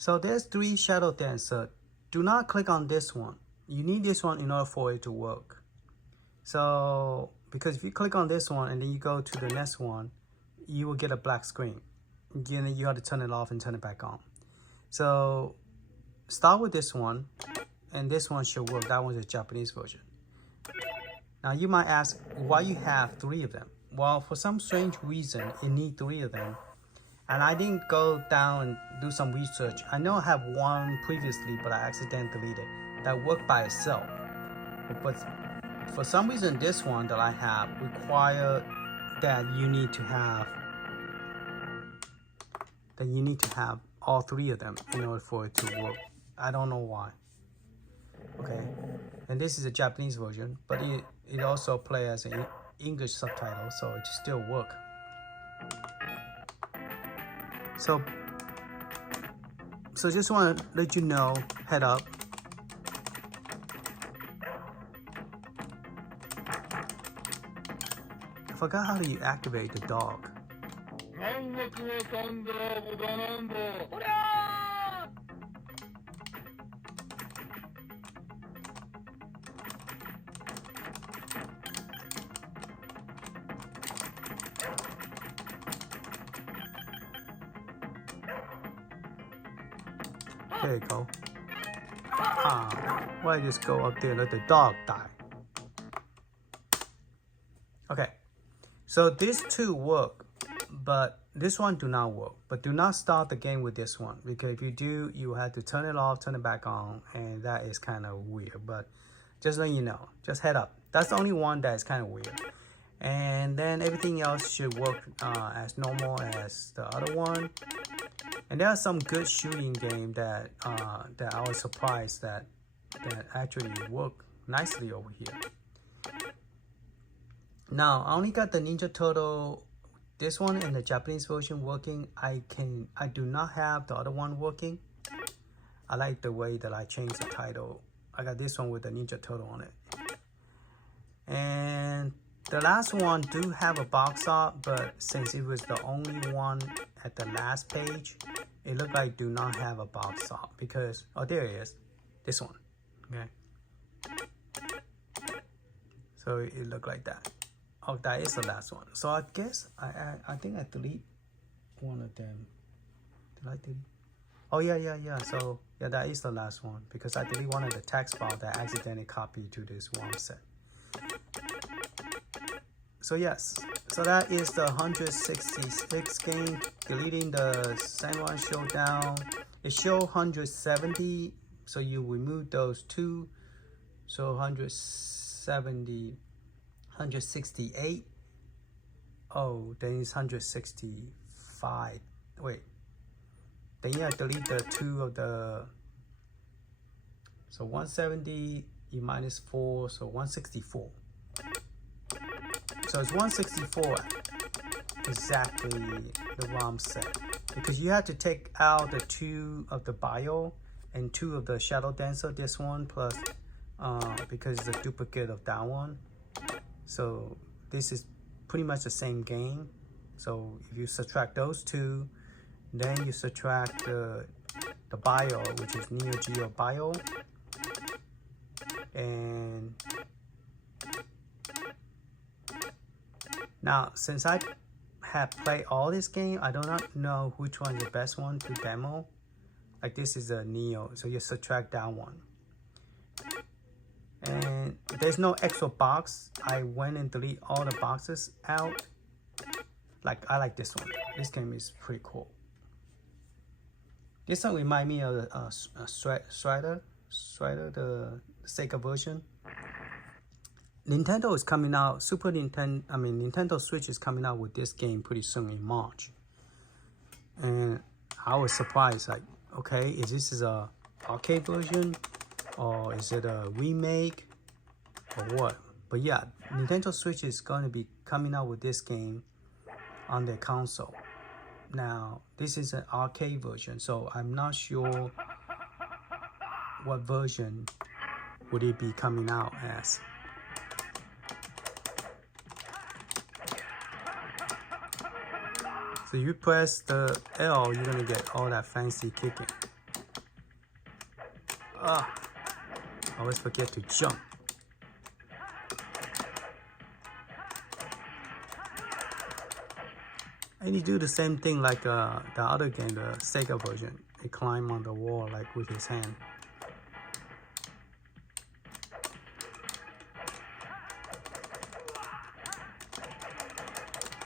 So there's 3 shadow dancer. Do not click on this one. You need this one in order for it to work. So because if you click on this one and then you go to the next one, you will get a black screen. Then you have to turn it off and turn it back on. So start with this one, and this one should work. That one's a Japanese version. Now you might ask why you have 3 of them. Well, for some strange reason, you need 3 of them. And I didn't go down and do some research. I know I have one previously, but I accidentally deleted it. That worked by itself. But for some reason, this one that I have require that you need to have all 3 of them in order for it to work. I don't know why. Okay, and this is a Japanese version, but it also plays as an English subtitle, so it still work. So just want to let you know, head up. I forgot how do you activate the dog. There you go. Why just go up there and let the dog die? Okay, so these 2 work, but this one do not work. But do not start the game with this one, because if you do, you have to turn it off, turn it back on, and that is kind of weird. But just let you know, just head up. That's the only one that is kind of weird. And then everything else should work as normal as the other one. And there are some good shooting game that I was surprised that actually work nicely over here. Now I only got the Ninja Turtle, this one and the Japanese version working. I do not have the other one working. I like the way that I changed the title. I got this one with the Ninja Turtle on it. And the last one do have a box art, but since it was the only one at the last page, it looked like do not have a box art because, oh, there it is, this one, okay. So it looked like that. Oh, that is the last one. So I guess I think I delete one of them. Did I delete? Oh yeah. So yeah, that is the last one because I delete one of the text file that I accidentally copied to this one set. So yes, so that is the 166 game, deleting the Samurai Showdown. It show 170, so you remove those 2, so 170, 168. Oh, then it's 165. Wait, then you have to delete the 2 of the, so 170, you minus 4, so 164. So it's 164 exactly the ROM set, because you have to take out the 2 of the bio and 2 of the Shadow Dancer, this one, plus because it's a duplicate of that one. So this is pretty much the same game. So if you subtract those 2, then you subtract the bio, which is Neo Geo bio, and now, since I have played all this game, I do not know which one is the best one to demo. Like this is a Neo, so you subtract that one. And there's no extra box. I went and delete all the boxes out. Like I like this one. This game is pretty cool. This one reminds me of Strider, the Sega version. Nintendo is coming out, Nintendo Switch is coming out with this game pretty soon in March. And I was surprised, like, okay, is this a arcade version or is it a remake or what? But yeah, Nintendo Switch is going to be coming out with this game on their console. Now, this is an arcade version, so I'm not sure what version would it be coming out as. So you press the L, you're gonna get all that fancy kicking. I always forget to jump. And you do the same thing like the other game, the Sega version. He climb on the wall like with his hand.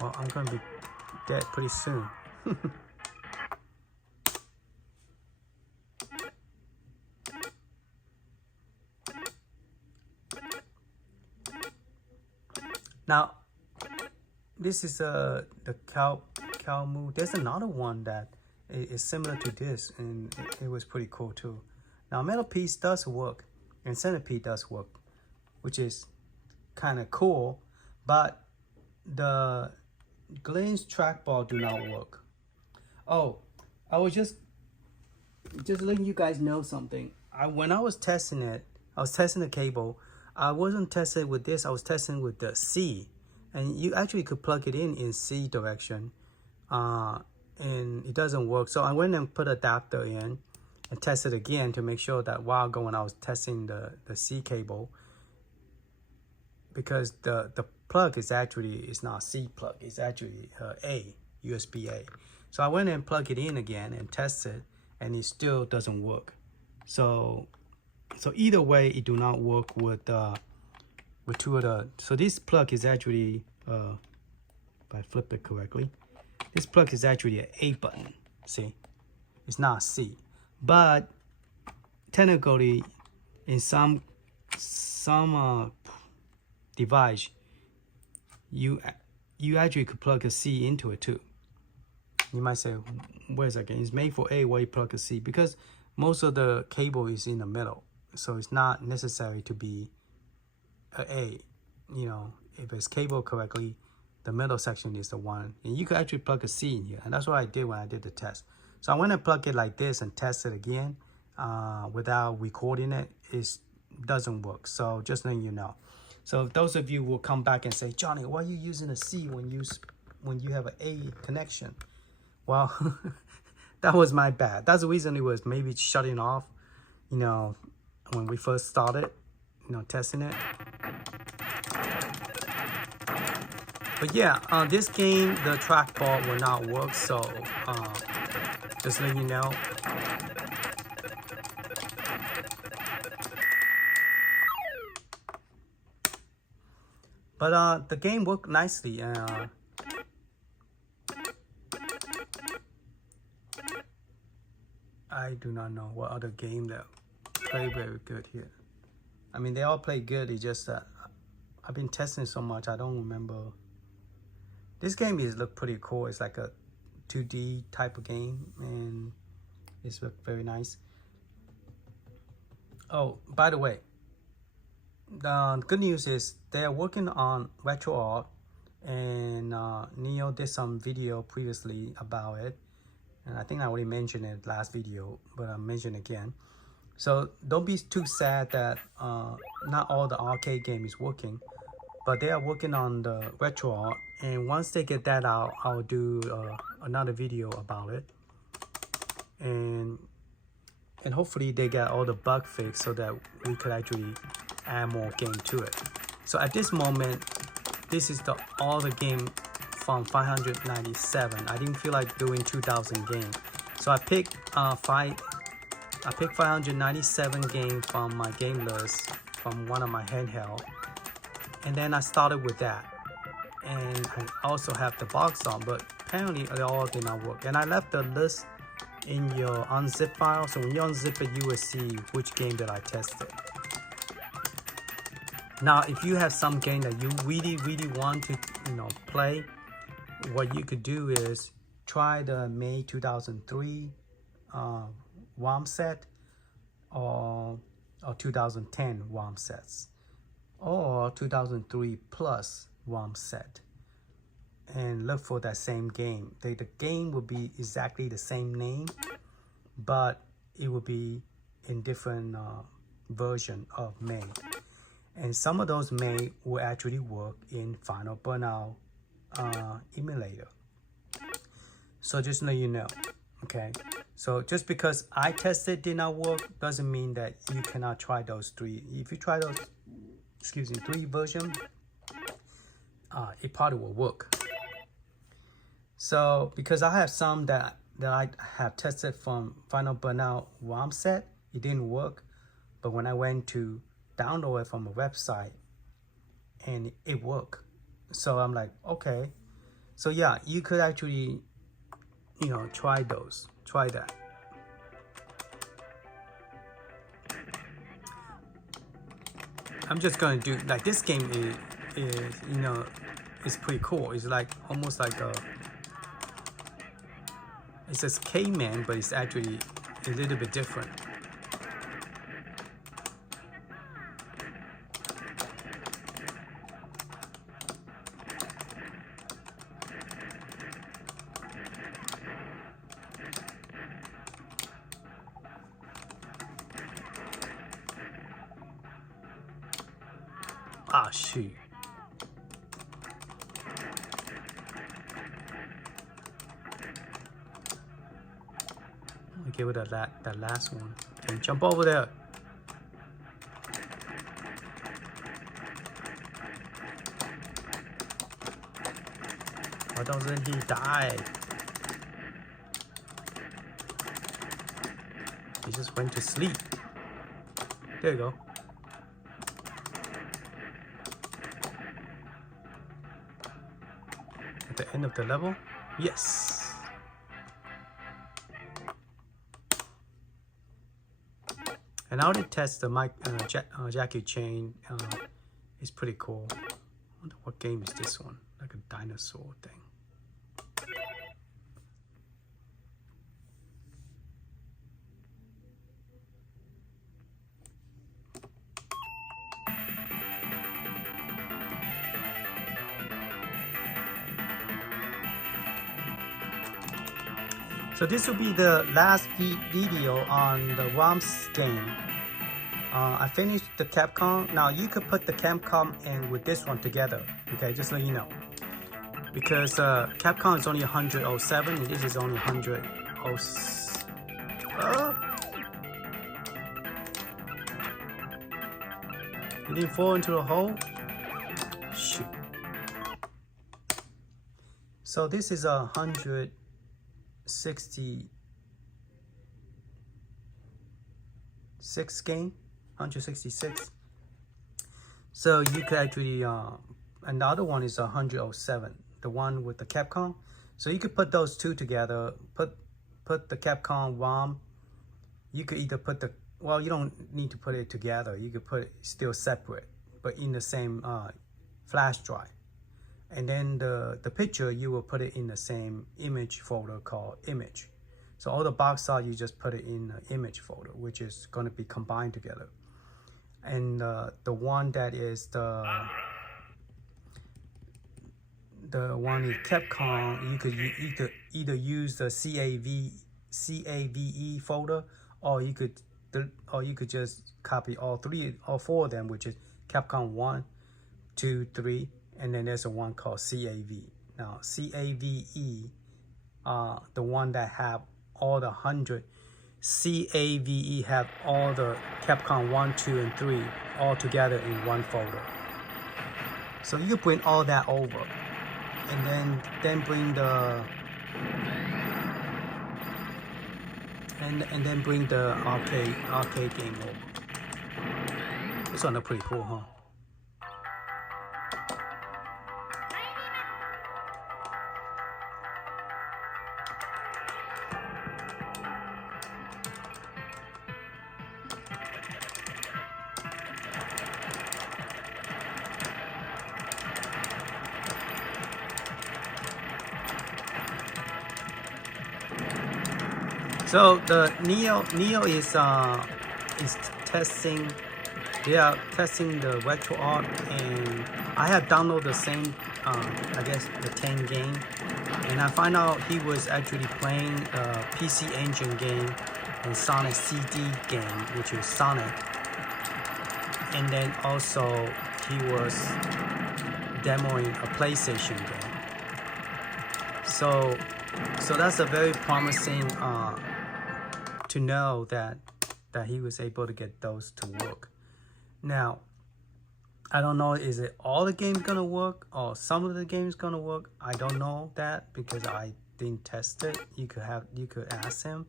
Well, I'm gonna be dead pretty soon. Now, this is the cow move. There's another one that is similar to this, and it was pretty cool too. Now, metal piece does work, and centipede does work, which is kind of cool, but the Glenn's trackball do not work. Oh, I was just letting you guys know something. When I was testing it, I was testing the cable. I wasn't testing with this. I was testing with the C, and you actually could plug it in C direction, and it doesn't work. So I went and put adapter in and tested again to make sure that while going, I was testing the C cable, because the plug is actually, it's not C plug, it's actually A, USB A. So I went and plugged it in again and tested, and it still doesn't work. So either way, it do not work with two of the. So this plug is actually, if I flip it correctly, this plug is actually an A button. See, it's not C. But technically, in some device, you actually could plug a C into it too. You might say, where's that game? It's made for A, why you plug a C? Because most of the cable is in the middle, so it's not necessary to be A. You know, if it's cable correctly, the middle section is the one, and you could actually plug a C in here, and that's what I did when I did the test. So I went and plugged it like this and test it again without recording it. It doesn't work. So just letting you know. So those of you will come back and say, Johnny, why are you using a C when you have an A connection? Well, that was my bad. That's the reason it was maybe shutting off, you know, when we first started, you know, testing it. But yeah, this game, the trackball will not work, so just letting you know. But the game worked nicely. I do not know what other game that play very good here. I mean, they all play good. It's just that I've been testing so much, I don't remember. This game look pretty cool. It's like a 2D type of game, and it's look very nice. Oh, by the way, the good news is they're working on RetroArch, and Neo did some video previously about it, and I think I already mentioned it last video, but I'll mention again. So don't be too sad that not all the arcade game is working, but they are working on the RetroArch, and once they get that out, I'll do another video about it, and hopefully they get all the bug fixed so that we could actually add more game to it. So at this moment, this is all the game from 597. I didn't feel like doing 2000 games, so I picked 597 games from my game list from one of my handheld, and then I started with that. And I also have the box on, but apparently they all did not work. And I left the list in your unzip file, so when you unzip it, you will see which game that I tested. Now, if you have some game that you really want to, you know, play, what you could do is try the May 2003 ROM set, or 2010 ROM sets, or 2003 plus ROM set, and look for that same game. The game will be exactly the same name, but it will be in different version of May. And some of those May will actually work in Final Burnout emulator. So just let you know, okay? So just because I tested did not work doesn't mean that you cannot try those three. If you try those, excuse me, 3 versions, it probably will work. So because I have some that I have tested from Final Burnout ROM set, it didn't work. But when I went to download it from a website, and it worked. So I'm like, okay. So yeah, you could actually, you know, try those. Try that. I'm just gonna do like this game is you know, it's pretty cool. It's like almost like it says K-Man, but it's actually a little bit different. Ah, shoot. I'll give it that last one. And jump over there. Why doesn't he die? He just went to sleep. There you go. At the end of the level? Yes! And I already test the Jackie chain. It's pretty cool. I wonder what game is this one? Like a dinosaur thing. So this will be the last video on the ROMs game. I finished the Capcom. Now you could put the Capcom and with this one together. Okay, just so you know. Because Capcom is only 107 and this is only 100. You didn't fall into a hole? Shoot. So this is 166 game, 166. So you could actually, another one is 107, the one with the Capcom. So you could put those two together, put the Capcom ROM. You could either put the, well, you don't need to put it together. You could put it still separate, but in the same flash drive. And then the picture, you will put it in the same image folder called image. So all the box art, you just put it in the image folder, which is going to be combined together. And the one that is the one in Capcom, you could either use the CAVE folder, or you could just copy all 4 of them, which is Capcom 1, 2, 3. And then there's a one called CAV. Now, CAVE, the one that have all the 100. CAVE have all the Capcom 1, 2, and 3 all together in one folder. So you bring all that over, and then bring the and then bring the arcade game over. This one is pretty cool, huh? So the Neo is testing. They are testing the retro art, and I have downloaded the same, I guess the 10 game, and I find out he was actually playing a PC Engine game and Sonic CD game, which is Sonic, and then also he was demoing a PlayStation game. So that's a very promising to know that he was able to get those to work. Now, I don't know, is it all the games gonna work or some of the games gonna work? I don't know that because I didn't test it. You could ask him,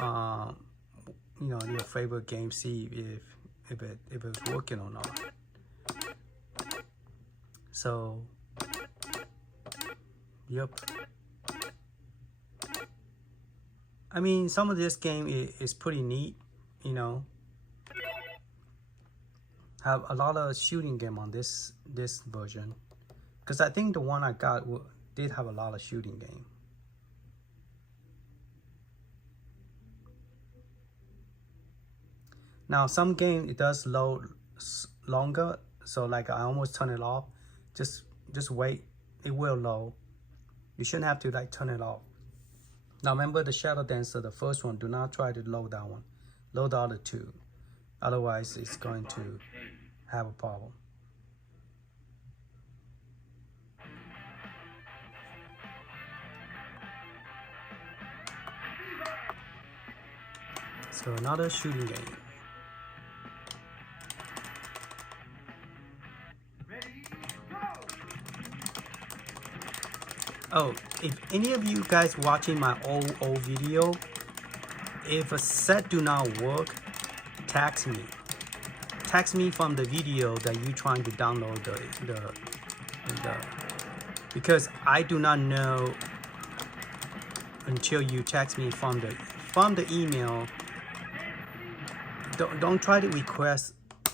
you know, your favorite game, see if it was working or not. So, yep. I mean, some of this game is pretty neat, you know. Have a lot of shooting game on this version, because I think the one I got did have a lot of shooting game. Now some game it does load longer, so like I almost turn it off. Just wait, it will load. You shouldn't have to like turn it off. Now remember the Shadow Dancer, the first one, do not try to load that one. Load the other two. Otherwise it's going to have a problem. So another shooting game. Oh, if any of you guys watching my old video, if a set do not work, text me. Text me from the video that you trying to download because I do not know until you text me from the email. Don't try to request.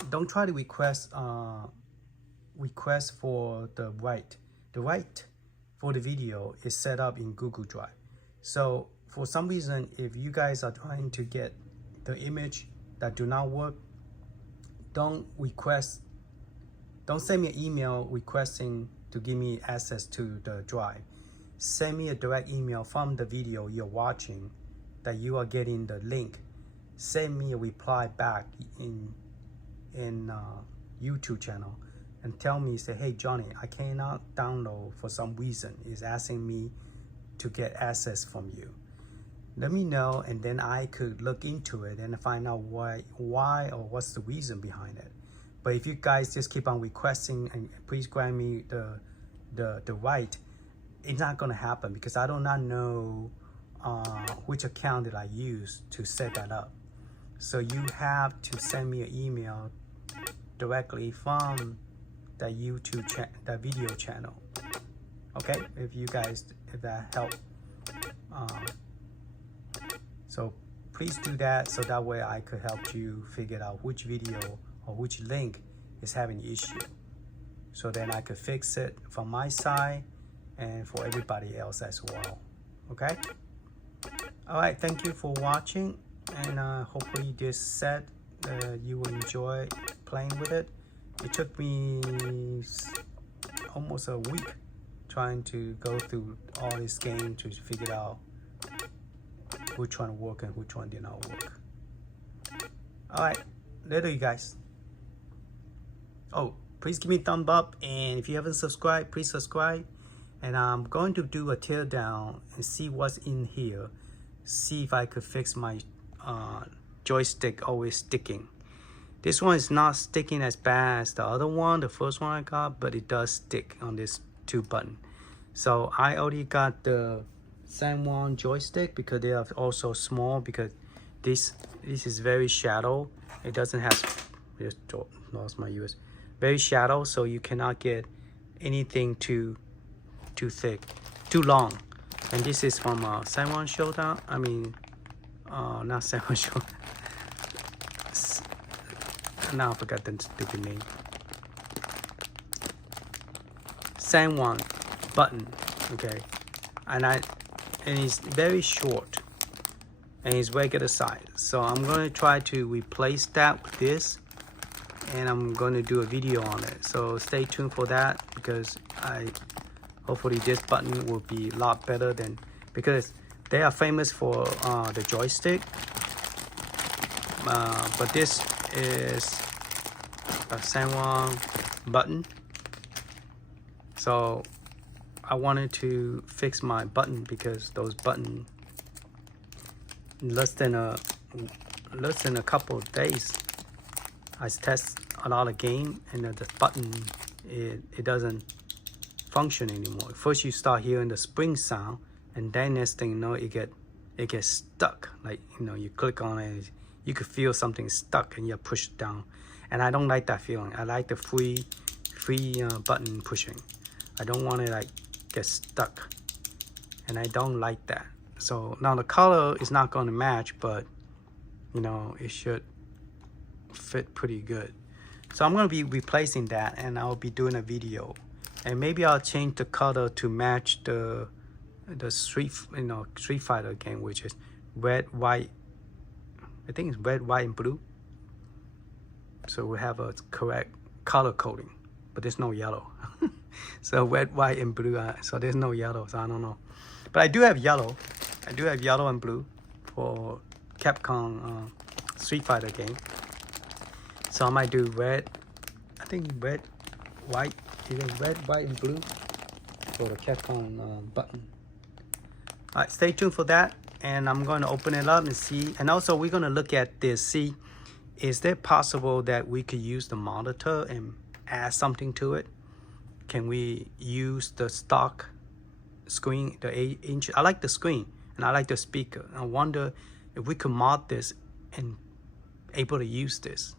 Don't try to request for the right. The right for the video is set up in Google Drive. So for some reason, if you guys are trying to get the image that do not work, don't send me an email requesting to give me access to the drive. Send me a direct email from the video you're watching that you are getting the link. Send me a reply back in YouTube channel and tell me, say, hey Johnny, I cannot download for some reason. It's asking me to get access from you. Let me know, and then I could look into it and find out why or what's the reason behind it. But if you guys just keep on requesting and please grant me the right, it's not gonna happen because I do not know which account did I use to set that up. So you have to send me an email directly from that that video channel. Okay, if that help. So please do that, so that way I could help you figure out which video or which link is having issue. So then I could fix it from my side and for everybody else as well. Okay? All right, thank you for watching, and hopefully this set you will enjoy playing with it. It took me almost a week trying to go through all this game to figure out which one worked and which one did not work. All right, later you guys. Oh, please give me a thumb up, and if you haven't subscribed, please subscribe. And I'm going to do a teardown and see what's in here. See if I could fix my joystick always sticking. This one is not sticking as bad as the other one, the first one I got, but it does stick on this 2 button. So I already got the San Juan joystick because they are also small, because this is very shallow. It doesn't have, just lost my US. Very shallow, so you cannot get anything too thick, too long. And this is from San Juan Showdown. I mean, not San Juan Showdown. Now I forgot the stupid name. San Juan button, okay, and it's very short and it's regular size. So I'm going to try to replace that with this, and I'm going to do a video on it. So stay tuned for that, because hopefully this button will be a lot better than, because they are famous for the joystick, but this is a San Juan button. So I wanted to fix my button because those buttons less than a couple of days, I test a lot of game, and the button it doesn't function anymore. First you start hearing the spring sound, and then next thing you know, it gets stuck. Like, you know, you click on it, you could feel something stuck, and you push it down. And I don't like that feeling. I like the free button pushing. I don't want to like get stuck, and I don't like that. So now the color is not going to match, but you know, it should fit pretty good. So I'm going to be replacing that, and I'll be doing a video, and maybe I'll change the color to match the Street Fighter game, which is red, white. I think it's red, white, and blue. So we have a correct color coding, but there's no yellow. So red, white, and blue. So there's no yellow. So I don't know, but I do have yellow. I do have yellow and blue for Capcom Street Fighter game. So I might do red. I think red, white, either red, white, and blue for the Capcom button. All right, stay tuned for that, and I'm going to open it up and see. And also, we're going to look at this. See, is it possible that we could use the monitor and add something to it? Can we use the stock screen, the 8-inch? I like the screen, and I like the speaker. I wonder if we could mod this and able to use this.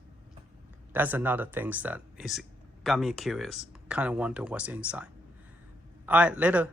That's another thing that is got me curious. Kind of wonder what's inside. All right, later.